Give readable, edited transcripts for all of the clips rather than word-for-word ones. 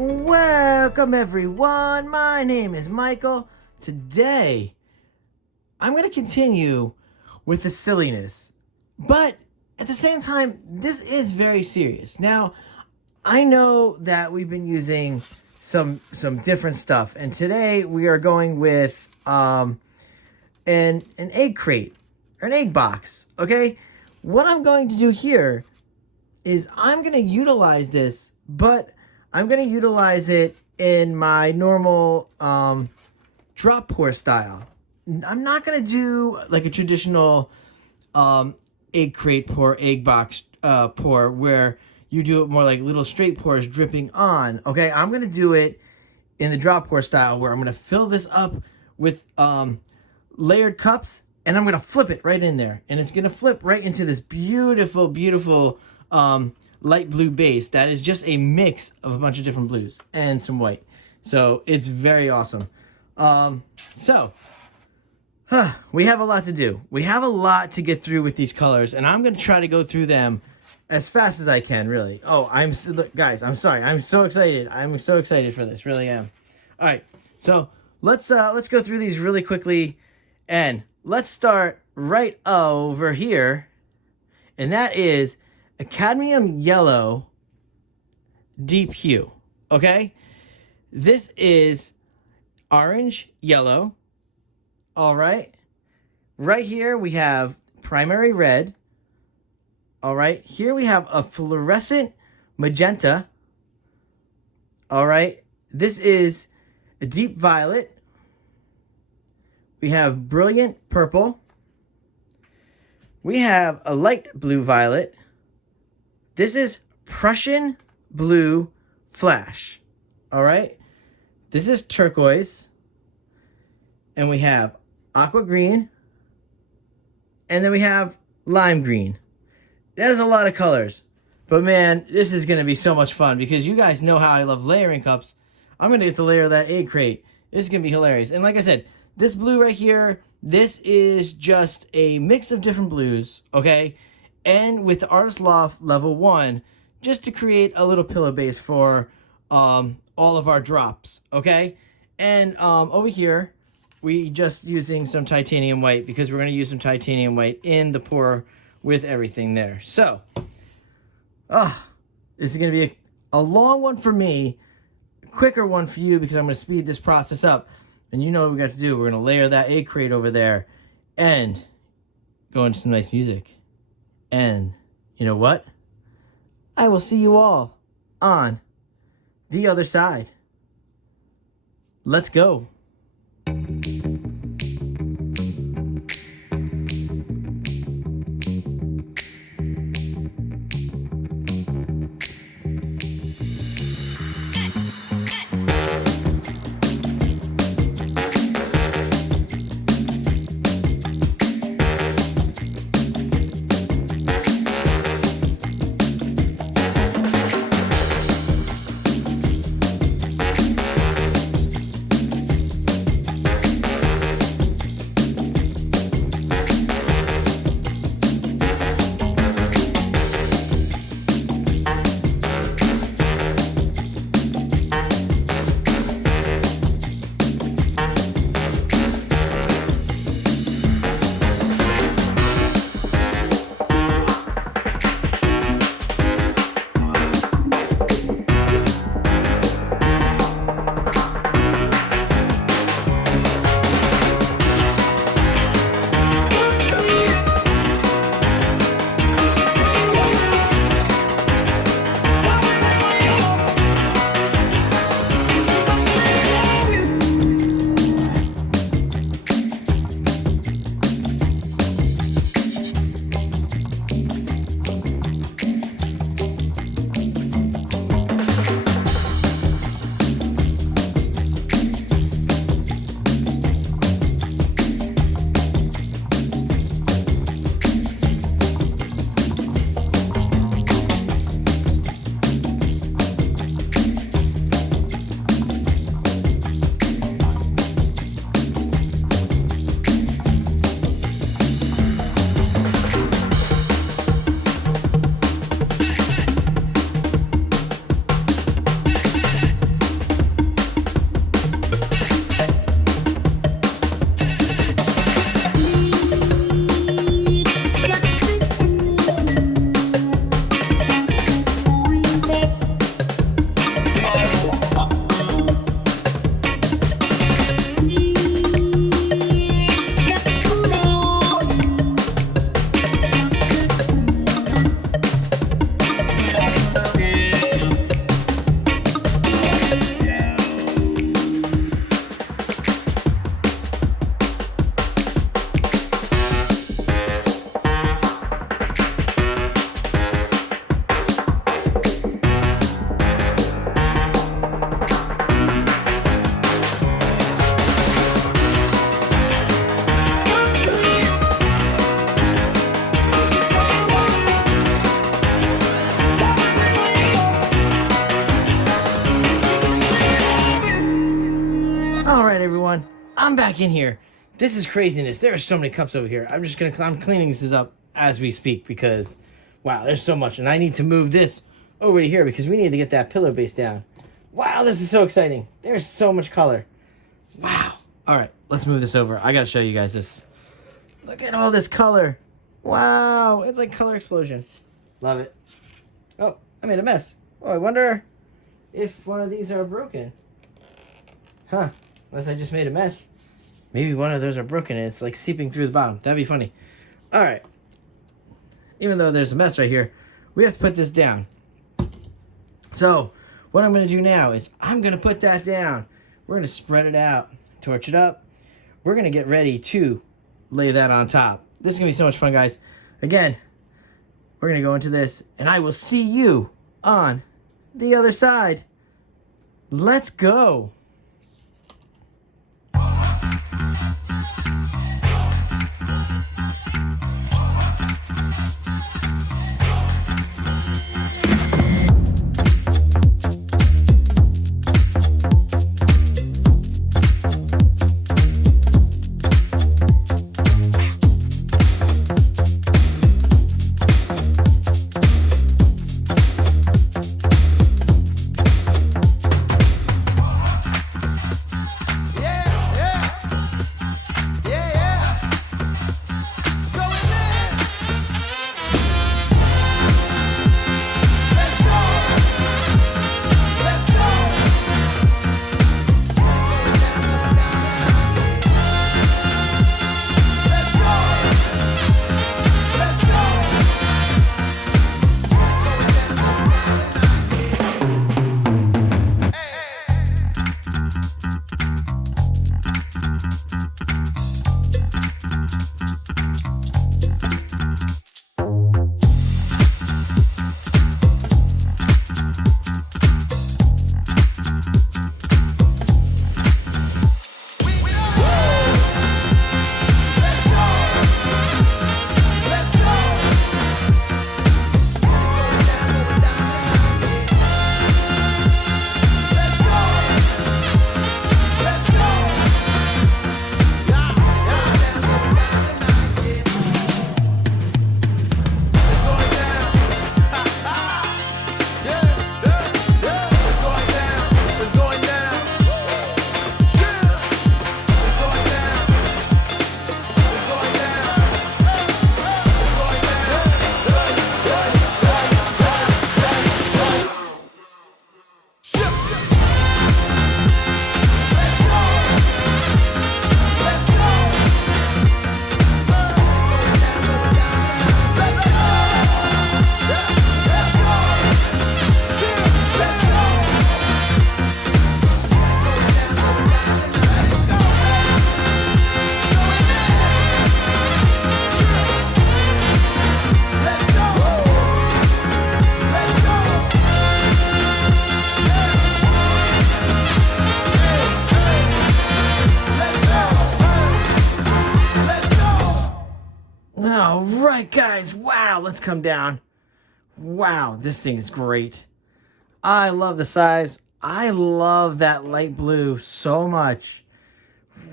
Welcome everyone, my name is Michael. Today, I'm going to continue with the silliness, but at the same time, this is very serious. Now, I know that we've been using some different stuff, and today we are going with an egg crate, or an egg box, okay? What I'm going to do here is I'm going to utilize this, but I'm going to utilize it in my normal drop pour style. I'm not going to do like a traditional egg crate pour, egg box pour, where you do it more like little straight pours dripping on. Okay, I'm going to do it in the drop pour style, where I'm going to fill this up with layered cups, and I'm going to flip it right in there. And it's going to flip right into this beautiful, beautiful light blue base that is just a mix of a bunch of different blues and some white. So it's very awesome. We have a lot to do. We have a lot to get through with these colors, and I'm going to try to go through them as fast as I can, really. Oh, guys, I'm sorry. I'm so excited. I'm so excited for this. Really am. All right. So let's go through these really quickly, and let's start right over here, and that is a cadmium yellow deep hue. Okay, this is orange yellow. All right, right here we have primary red. All right, here we have a fluorescent magenta. All right, this is a deep violet. We have brilliant purple. We have a light blue violet. This is Prussian blue flash. All right. This is turquoise. And we have aqua green. And then we have lime green. That is a lot of colors. But man, this is going to be so much fun, because you guys know how I love layering cups. I'm going to get to layer that egg crate. This is going to be hilarious. And like I said, this blue right here, this is just a mix of different blues, okay? And with the Artist Loft level 1, just to create a little pillow base for all of our drops, okay? And over here, we just using some titanium white, because we're going to use some titanium white in the pour with everything there. So, this is going to be a long one for me, a quicker one for you, because I'm going to speed this process up. And you know what we got to do. We're going to layer that egg crate over there and go into some nice music. And you know what? I will see you all on the other side. Let's go. I'm back in here. This is craziness. There are so many cups over here. I'm cleaning this up as we speak because, wow, there's so much. And I need to move this over to here because we need to get that pillar base down. Wow, this is so exciting. There's so much color. Wow. All right, let's move this over. I got to show you guys this. Look at all this color. Wow, it's like color explosion. Love it. Oh, I made a mess. Oh, I wonder if one of these are broken. Huh, unless I just made a mess. Maybe one of those are broken and it's like seeping through the bottom. That'd be funny. All right. Even though there's a mess right here, we have to put this down. So what I'm going to do now is I'm going to put that down. We're going to spread it out, torch it up. We're going to get ready to lay that on top. This is going to be so much fun, guys. Again, we're going to go into this, and I will see you on the other side. Let's go. All right, guys. Wow, let's come down. Wow, this thing is great. I love the size. I love that light blue so much.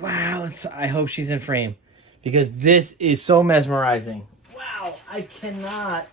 Wow, I hope she's in frame because this is so mesmerizing. Wow, I cannot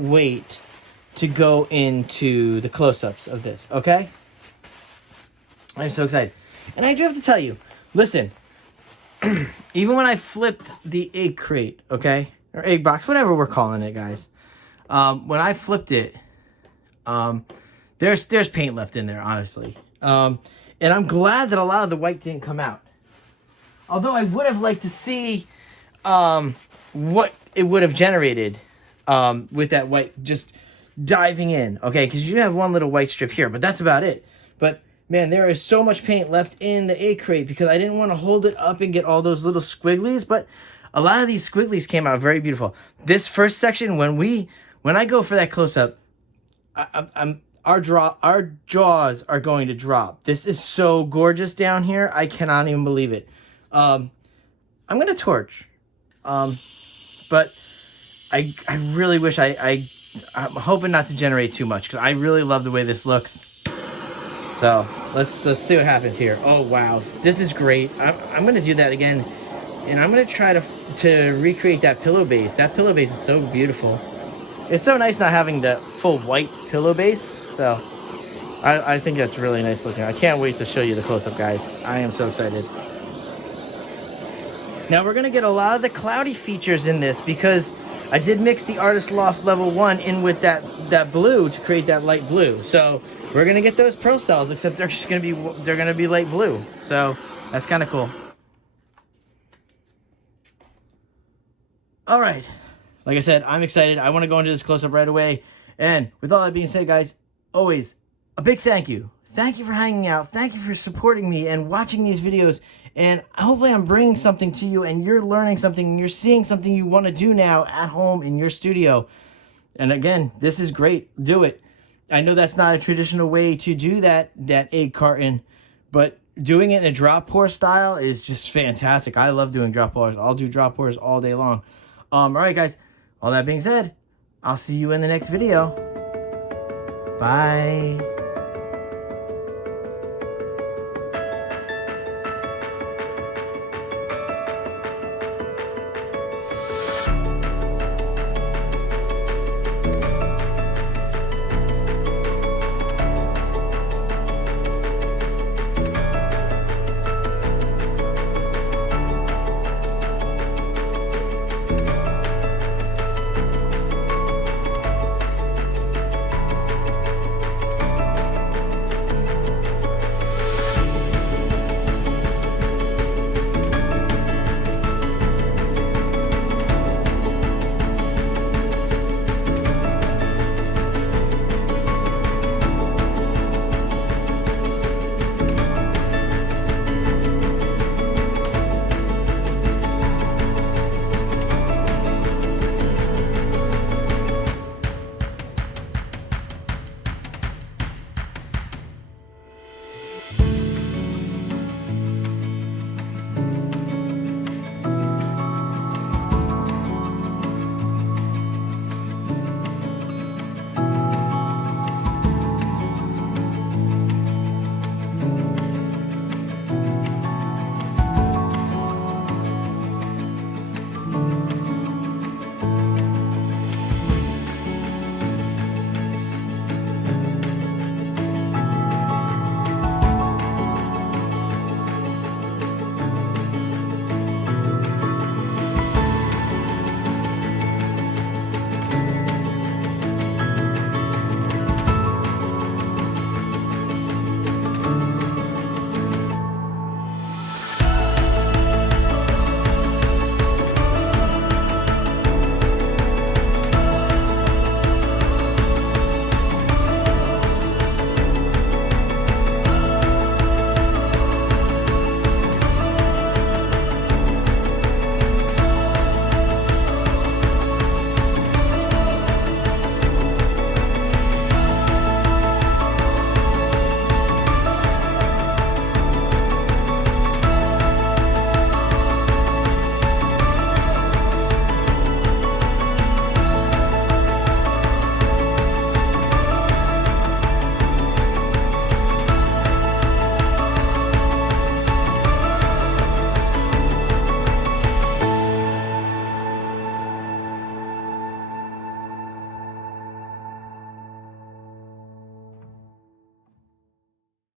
wait to go into the close-ups of this, okay? I'm so excited. And I do have to tell you, listen, even when I flipped the egg crate, okay? Or egg box, whatever we're calling it, guys. When I flipped it, there's paint left in there, honestly. And I'm glad that a lot of the white didn't come out. Although I would have liked to see what it would have generated with that white just diving in, okay? Because you have one little white strip here, but that's about it. But man, there is so much paint left in the egg crate because I didn't want to hold it up and get all those little squigglies, but a lot of these squigglies came out very beautiful. This first section, when I go for that close-up, our jaws are going to drop. This is so gorgeous down here. I cannot even believe it. I'm going to torch. But I really wish I'm hoping not to generate too much because I really love the way this looks. So let's see what happens here. Oh wow, this is great. I'm gonna do that again, and I'm gonna try to recreate that pillow base. That pillow base is so beautiful. It's so nice not having the full white pillow base. So I think that's really nice looking. I can't wait to show you the close-up, guys. I am so excited. Now we're gonna get a lot of the cloudy features in this because I did mix the Artist Loft level 1 in with that blue to create that light blue. So we're gonna get those pearl cells, except they're gonna be light blue. So that's kind of cool. All right, like I said, I'm excited. I want to go into this close-up right away. And with all that being said, guys, always a big thank you. Thank you for hanging out. Thank you for supporting me and watching these videos. And hopefully I'm bringing something to you and you're learning something and you're seeing something you want to do now at home in your studio. And again, this is great. Do it. I know that's not a traditional way to do that egg carton, but doing it in a drop pour style is just fantastic. I love doing drop pours. I'll do drop pours all day long. All right, guys. All that being said, I'll see you in the next video. Bye.